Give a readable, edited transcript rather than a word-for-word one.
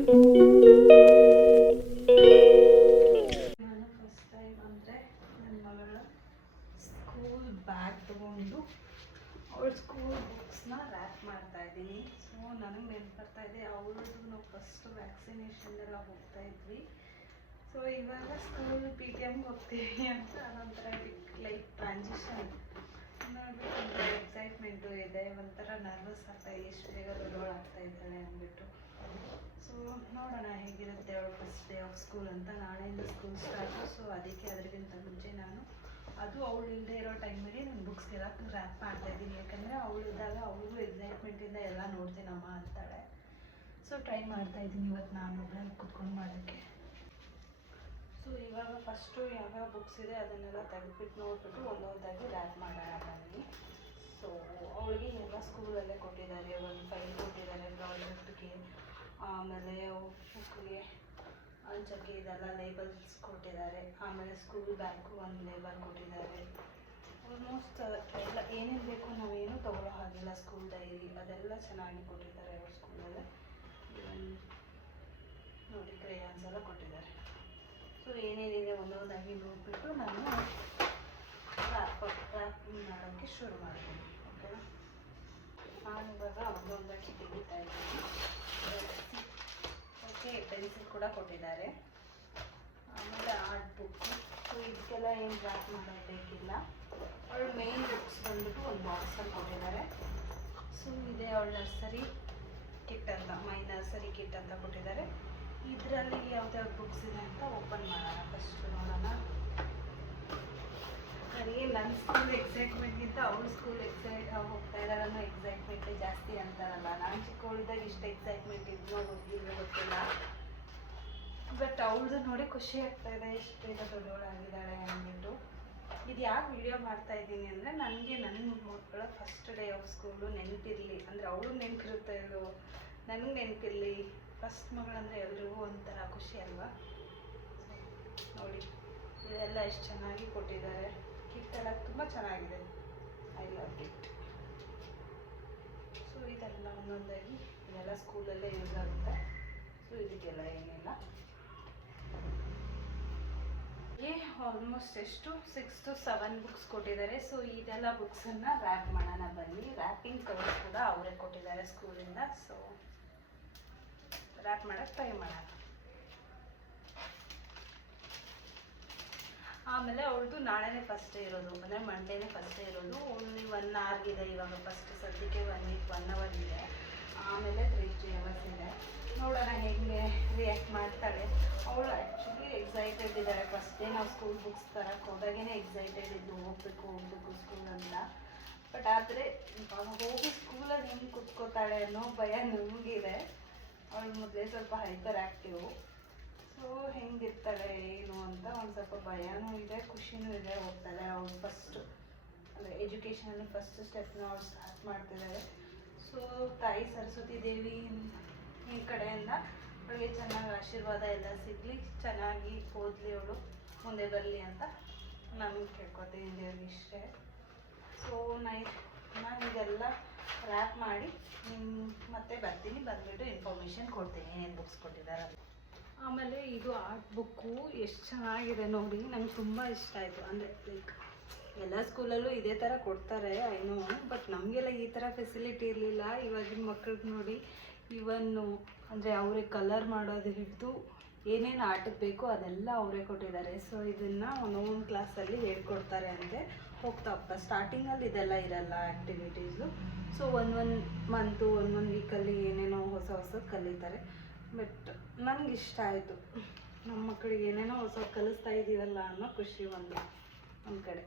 First time ಅಂದರೆ ನನ್ನ ಮಗಳ ಸ್ಕೂಲ್ ಬ್ಯಾಗ್ ತೊಗೊಂಡು ಅವಳ ಸ್ಕೂಲ್ ಬುಕ್ಸ್ನ ರ್ಯಾಪ್ ಮಾಡ್ತಾಯಿದ್ದೀನಿ. ಸೊ ನನಗೆ ನೆನಪು ಬರ್ತಾಯಿದೆ ಅವಳದು ನಾವು ಫಸ್ಟ್ ವ್ಯಾಕ್ಸಿನೇಷನ್ ಎಲ್ಲ ಹೋಗ್ತಾಯಿದ್ವಿ. ಸೊ ಇವಾಗ ಸ್ಕೂಲ್ PTMಗೆ ಹೋಗ್ತೀವಿ ಅಂತ ಅದೊಂಥರ ಲೈಕ್ ಟ್ರಾನ್ಸಿಷನ್ ನೋಡ್ಬಿಟ್ಟು ಒಂಥರ ಎಕ್ಸೈಟ್ಮೆಂಟು ಇದೆ, ಒಂಥರ ನರ್ವಸ್ ಆಗ್ತಾಯಿದೆ, ಎಷ್ಟು ಬೇಗ ದೊಡ್ಡವಳಾಗ್ತಾ ಇದ್ದಾಳೆ ಅಂದ್ಬಿಟ್ಟು. ಸೊ ನೋಡೋಣ ಹೇಗಿರುತ್ತೆ ಅವಳು ಫಸ್ಟ್ ಡೇ ಆಫ್ ಸ್ಕೂಲ್ ಅಂತ. ನಾಳೆಯಿಂದ ಸ್ಕೂಲ್ ಸ್ಟಾರ್ಟು. ಸೊ ಅದಕ್ಕೆ ಅದಕ್ಕಿಂತ ಮುಂಚೆ ನಾನು ಅದು ಅವಳು ಇಲ್ಲದೆ ಇರೋ ಟೈಮಲ್ಲಿ ನಾನು ಬುಕ್ಸ್ಗೆಲ್ಲ ರ್ಯಾಪ್ ಮಾಡ್ತಾಯಿದ್ದೀನಿ. ಯಾಕಂದರೆ ಅವಳಿದ್ದಾಗ ಅವಳಿಗೂ ಎಕ್ಸೈಟ್ಮೆಂಟಿಂದ ಎಲ್ಲ ನೋಡ್ತೀನಮ್ಮ ಅಂತಾಳೆ. ಸೊ ಟ್ರೈ ಮಾಡ್ತಾಯಿದ್ದೀನಿ ಇವತ್ತು ನಾನು ಒಬ್ಬಳಲ್ಲಿ ಕುತ್ಕೊಂಡು ಮಾಡೋಕ್ಕೆ. ಸೊ ಇವಾಗ ಫಸ್ಟು ಯಾವ್ಯಾವ ಬುಕ್ಸ್ ಇದೆ ಅದನ್ನೆಲ್ಲ ತೆಗೆದ್ಬಿಟ್ಟು ನೋಡ್ಬಿಟ್ಟು ಒಂದೊಂದಾಗಿ ರ್ಯಾಪ್ ಮಾಡೋಣ ಬನ್ನಿ. ಸೊ ಅವಳಿಗೆ ಎಲ್ಲ ಸ್ಕೂಲಲ್ಲೇ ಕೊಟ್ಟಿದ್ದಾರೆ. ಒಂದು ಫೈಲ್ ಕೊಟ್ಟಿದ್ದಾರೆ ಪ್ರಾಜೆಕ್ಟ್ಗೆ, ಆಮೇಲೆ ಬುಕ್ಗೆ ಅಂಚಕ್ಕೆ ಇದೆಲ್ಲ ಲೇಬಲ್ಸ್ ಕೊಟ್ಟಿದ್ದಾರೆ. ಆಮೇಲೆ ಸ್ಕೂಲ್ ಬ್ಯಾಗು ಒಂದು ಲೇಬಲ್ ಕೊಟ್ಟಿದ್ದಾರೆ. ಆಲ್ಮೋಸ್ಟ್ ಎಲ್ಲ ಏನೇನು ಬೇಕು ನಾವೇನು ತೊಗೊಳ್ಳೋ ಹಾಗಿಲ್ಲ. ಸ್ಕೂಲ್ ಡೈರಿ ಅದೆಲ್ಲ ಚೆನ್ನಾಗಿ ಕೊಟ್ಟಿದ್ದಾರೆ ಅವ್ರ ಸ್ಕೂಲಲ್ಲೇ. ನೋಡಿ ಕ್ರೇಯಾನ್ಸ್ ಎಲ್ಲ ಕೊಟ್ಟಿದ್ದಾರೆ. ಸೊ ಏನೇನಿದೆ ಒಂದೊಂದಾಗಿ ನೋಡಿಬಿಟ್ಟು ನಾನು ರ್ಯಾಪ್ ಮಾಡೋಕ್ಕೆ ಶುರು ಮಾಡ್ತೀನಿ. ಓಕೆನಾ? ನಾನು ಇವಾಗ ಒಂದೊಂದಾಗಿ ತೆಗಿತಾ ಇದ್ದೀನಿ. ಓಕೆ, ಪೆನ್ಸಿಲ್ ಕೂಡ ಕೊಟ್ಟಿದ್ದಾರೆ. ಆಮೇಲೆ ಆರ್ಟ್ ಬುಕ್ಕು. ಸೊ ಇದಕ್ಕೆಲ್ಲ ಏನು ರ್ಯಾಪ್ ಮಾಡೋದು ಬೇಕಿಲ್ಲ. ಅವಳು ಮೇನ್ ಬುಕ್ಸ್ ಬಂದ್ಬಿಟ್ಟು ಒಂದು ಬಾಕ್ಸಲ್ಲಿ ಕೊಟ್ಟಿದ್ದಾರೆ. ಸೊ ಇದೆ ಅವಳ ನರ್ಸರಿ ಕಿಟ್ ಅಂತ, ಮೈ ನರ್ಸರಿ ಕಿಟ್ ಅಂತ ಕೊಟ್ಟಿದ್ದಾರೆ. ಇದರಲ್ಲಿ ಯಾವ್ದಾವ್ದು ಬುಕ್ಸ್ ಇದೆ ಅಂತ ಓಪನ್ ಮಾಡೋಣ. ಫಸ್ಟು ನೋಡೋಣ. ನನಗೆ ನನ್ನ ಸ್ಕೂಲ್ ಎಕ್ಸೈಟ್ಮೆಂಟ್ಗಿಂತ ಅವಳ ಸ್ಕೂಲ್ ಹೋಗ್ತಾ ಇದ್ದಾಳೆ ಅನ್ನೋ ಎಕ್ಸೈಟ್ಮೆಂಟೇ ಜಾಸ್ತಿ ಅಂತಾರಲ್ಲ. ನಾನು ಚಿಕ್ಕವಳಿದ್ದಾಗ ಇಷ್ಟು ಎಕ್ಸೈಟ್ಮೆಂಟ್ ಇದ್ನೋ ಗೊತ್ತಿಲ್ಲ. ಬಟ್ ಅವಳದು ನೋಡಿ ಖುಷಿ ಆಗ್ತಾಯಿದೆ, ಎಷ್ಟು ಬೇಗ ದೊಡ್ಡವಳಾಗಿದ್ದಾಳೆ ಅಂದ್ಬಿಟ್ಟು. ಇದು ಯಾಕೆ ವಿಡಿಯೋ ಮಾಡ್ತಾ ಇದ್ದೀನಿ ಅಂದರೆ ನನಗೆ ನನ್ನ ಮಕ್ಕಳ ಫಸ್ಟ್ ಡೇ ಆಫ್ ಸ್ಕೂಲು ನೆನಪಿರಲಿ, ಅಂದರೆ ಅವಳು ನೆನಪಿರುತ್ತೆ, ಇದು ನನಗೆ ನೆನಪಿರಲಿ. ಫಸ್ಟ್ ಮಗಳಂದರೆ ಎಲ್ರಿಗೂ ಒಂಥರ ಖುಷಿ ಅಲ್ವಾ? ನೋಡಿ ಇದೆಲ್ಲ ಎಷ್ಟು ಚೆನ್ನಾಗಿ ಕೊಟ್ಟಿದ್ದಾರೆ. ಕಿಟ್ ಎಲ್ಲ ತುಂಬ ಚೆನ್ನಾಗಿದೆ. I love kit. ಸೊ ಇದೆಲ್ಲ ಒಂದೊಂದಾಗಿ ಇದೆಲ್ಲ ಸ್ಕೂಲಲ್ಲೇ ಯೂಸ್ ಆಗುತ್ತೆ. ಸೊ ಇದಕ್ಕೆಲ್ಲ ಏನಿಲ್ಲ. ಆಲ್ಮೋಸ್ಟ್ ಎಷ್ಟು 6 to 7 ಬುಕ್ಸ್ ಕೊಟ್ಟಿದ್ದಾರೆ. ಸೊ ಇದೆಲ್ಲ ಬುಕ್ಸನ್ನು ರ್ಯಾಪ್ ಮಾಡೋಣ ಬನ್ನಿ. ರ್ಯಾಪಿಂಗ್ ಕವರ್ ಕೂಡ ಅವರೇ ಕೊಟ್ಟಿದ್ದಾರೆ ಸ್ಕೂಲಿಂದ. ಸೊ ರ್ಯಾಪ್ ಮಾಡೋಕ್ಕೆ ಟ್ರೈ ಮಾಡೋಣ. ಆಮೇಲೆ ಅವಳದು ನಾಳೆನೇ ಫಸ್ಟ್ ಡೇ ಇರೋದು, ಅಂದರೆ ಮಂಡೇನೇ ಫಸ್ಟ್ ಡೇ ಇರೋದು. ಓನ್ಲಿ 1 hour ಇದೆ ಇವಾಗ. ಫಸ್ಟ್ ಸದ್ಯಕ್ಕೆ 1 week 1 hour ಇದೆ. ಆಮೇಲೆ 3 hours ಇದೆ. ನೋಡೋಣ ಹೇಗೆ ರಿಯಾಕ್ಟ್ ಮಾಡ್ತಾಳೆ. ಅವಳು ಆ್ಯಕ್ಚುಲಿ ಎಕ್ಸೈಟೆಡ್ ಇದ್ದಾಳೆ. ಫಸ್ಟ್ ಡೇ ನಾವು ಸ್ಕೂಲ್ ಬುಕ್ಸ್ ತರಕ್ಕೆ ಹೋದಾಗೇ ಎಕ್ಸೈಟೆಡ್ ಇದ್ದು ಹೋಗಬೇಕು ಸ್ಕೂಲ್ ಅಂತ. ಬಟ್ ಆದರೆ ಇವಾಗ ಹೋಗಿ ಸ್ಕೂಲಲ್ಲಿ ಹೆಂಗೆ ಕುತ್ಕೋತಾಳೆ ಅನ್ನೋ ಭಯ ನಮಗಿದೆ. ಅವಳು ಮೊದಲೇ ಸ್ವಲ್ಪ ಹೈಪರ್ ಆ್ಯಕ್ಟಿವ್. ಸೊ ಹೆಂಗಿರ್ತಾಳೆ ಏನು ಅಂತ ಒಂದು ಸ್ವಲ್ಪ ಭಯನೂ ಇದೆ, ಖುಷಿನೂ ಇದೆ. ಹೋಗ್ತಾಳೆ ಅವಳು ಫಸ್ಟು, ಅಂದರೆ ಎಜುಕೇಷನಲ್ಲಿ ಫಸ್ಟ್ ಸ್ಟೆಪ್ನ ಅವಳು ಸ್ಟಾರ್ಟ್ ಮಾಡ್ತಿದ್ದಾಳೆ. ಸೊ ತಾಯಿ ಸರಸ್ವತಿ ದೇವಿ ಈ ಕಡೆಯಿಂದ ಅವಳಿಗೆ ಚೆನ್ನಾಗಿ ಆಶೀರ್ವಾದ ಎಲ್ಲ ಸಿಗಲಿ, ಚೆನ್ನಾಗಿ ಓದಲಿ, ಅವಳು ಮುಂದೆ ಬರಲಿ ಅಂತ ನಾನು ಕೇಳ್ಕೊತೀನಿ ದೇವ್ರಿಗೆ ಇಷ್ಟೇ. ಸೊ ನಾನು ಇದೆಲ್ಲ ರ್ಯಾಪ್ ಮಾಡಿ ಮತ್ತೆ ಬರ್ತೀನಿ, ಬಂದುಬಿಟ್ಟು ಇನ್ಫಾರ್ಮೇಷನ್ ಕೊಡ್ತೀನಿ ಏನೇನು ಬುಕ್ಸ್ ಕೊಟ್ಟಿದ್ದಾರೆ. ಆಮೇಲೆ ಇದು ಆರ್ಟ್ ಬುಕ್ಕು ಎಷ್ಟು ಚೆನ್ನಾಗಿದೆ ನೋಡಿ, ನಂಗೆ ತುಂಬ ಇಷ್ಟ ಆಯಿತು. ಅಂದರೆ ಲೈಕ್ ಎಲ್ಲ ಸ್ಕೂಲಲ್ಲೂ ಇದೇ ಥರ ಕೊಡ್ತಾರೆ ಐನೋ, ಬಟ್ ನಮಗೆಲ್ಲ ಈ ಥರ ಫೆಸಿಲಿಟಿ ಇರಲಿಲ್ಲ. ಇವಾಗಿನ ಮಕ್ಕಳಿಗೆ ನೋಡಿ ಇವನ್ನು ಅಂದರೆ ಅವರೇ ಕಲರ್ ಮಾಡೋದು ಹಿಡಿದು ಏನೇನು ಆಟಕ್ಕೆ ಬೇಕೋ ಅದೆಲ್ಲ ಅವರೇ ಕೊಟ್ಟಿದ್ದಾರೆ. ಸೊ ಇದನ್ನು ಒಂದೊಂದು ಕ್ಲಾಸಲ್ಲಿ ಹೇಳ್ಕೊಡ್ತಾರೆ ಅಂತೆ ಹೋಗ್ತಾ ಸ್ಟಾರ್ಟಿಂಗಲ್ಲಿ ಇದೆಲ್ಲ ಇರಲ್ಲ ಆ್ಯಕ್ಟಿವಿಟೀಸು. ಸೊ ಒಂದು ಮಂತು 1 ವೀಕಲ್ಲಿ ಏನೇನೋ ಹೊಸ ಕಲಿತಾರೆ. ಬಟ್ ನನಗೆ ಇಷ್ಟ ಆಯಿತು, ನಮ್ಮ ಮಕ್ಕಳಿಗೆ ಏನೇನೋ ಹೊಸ ಕಲಿಸ್ತಾ ಇದ್ದೀವಲ್ಲ ಅನ್ನೋ ಖುಷಿ ಒಂದು ಕಡೆ.